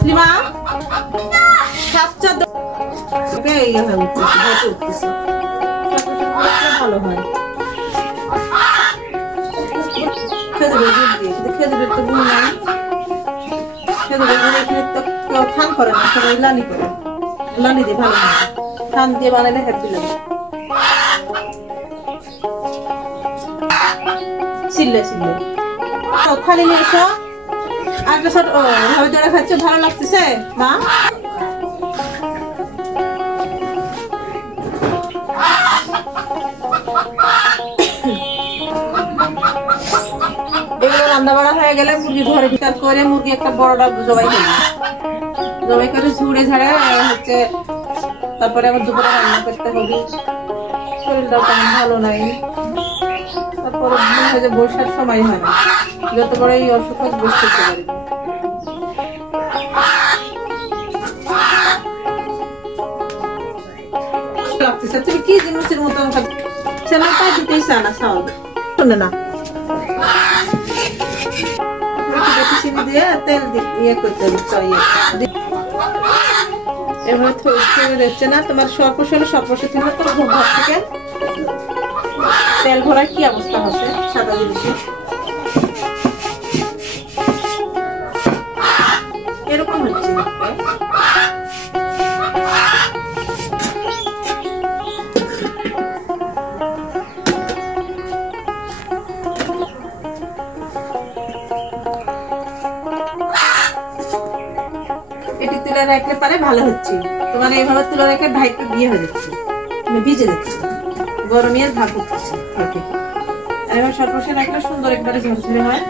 lima সাতটা ওকে ইয়ে হয়ে উঠতেছে ভালো হয় খেজুরের তো গুণ নাই খেজুরের গুণ এখানে তো কেউ থান করে না সবাই লানি করে লানি দিয়ে ভালো হয় থান দিয়ে বানাইলে হ্যাপি লাগে চিল্লে চিল্লে তো খালি নিয়ে এসো আরেকটা শট ভাবে ধরে খাচ্ছে ভালো লাগতেছে মা এগুলো রান্না বাড়া হয়ে গেলে মুরগি ঘরে ভিতর করে মুরগি একটা বড়টা জবাই করে ঝুড়ে ঝাড়ে হচ্ছে তারপরে আবার দুপুরে রান্না করতে হবে শরীরটাও তেমন ভালো নাই তারপরে মনে হয় যে বসার সময় হয় না যত বড় এই অসুখ হোক বসতে পারি লাগতেছে তুমি কি জিনিসের মতো ছেলে পাই দিতেই চা না সাউন্ড শুনে না চিনি দিয়ে তেল দিয়ে করতে এভাবে থইয়ে দিচ্ছে না তোমার সর্পশ হলে সর্পশ থেকে তোমার ঘর থেকে তেল ভরার কি অবস্থা হচ্ছে সাদা জিনিসে এরকম হচ্ছে এটি তুলে রাখলে পারে ভালো হচ্ছে তোমার এইভাবে তুলে রেখে ভাইকে বিয়ে হয়ে যাচ্ছে ভিজে যাচ্ছে গরমে আর ভাগ করতেছে আর এবার সর্বশেষ রাখলে সুন্দর একবারে ঝরঝরে হয়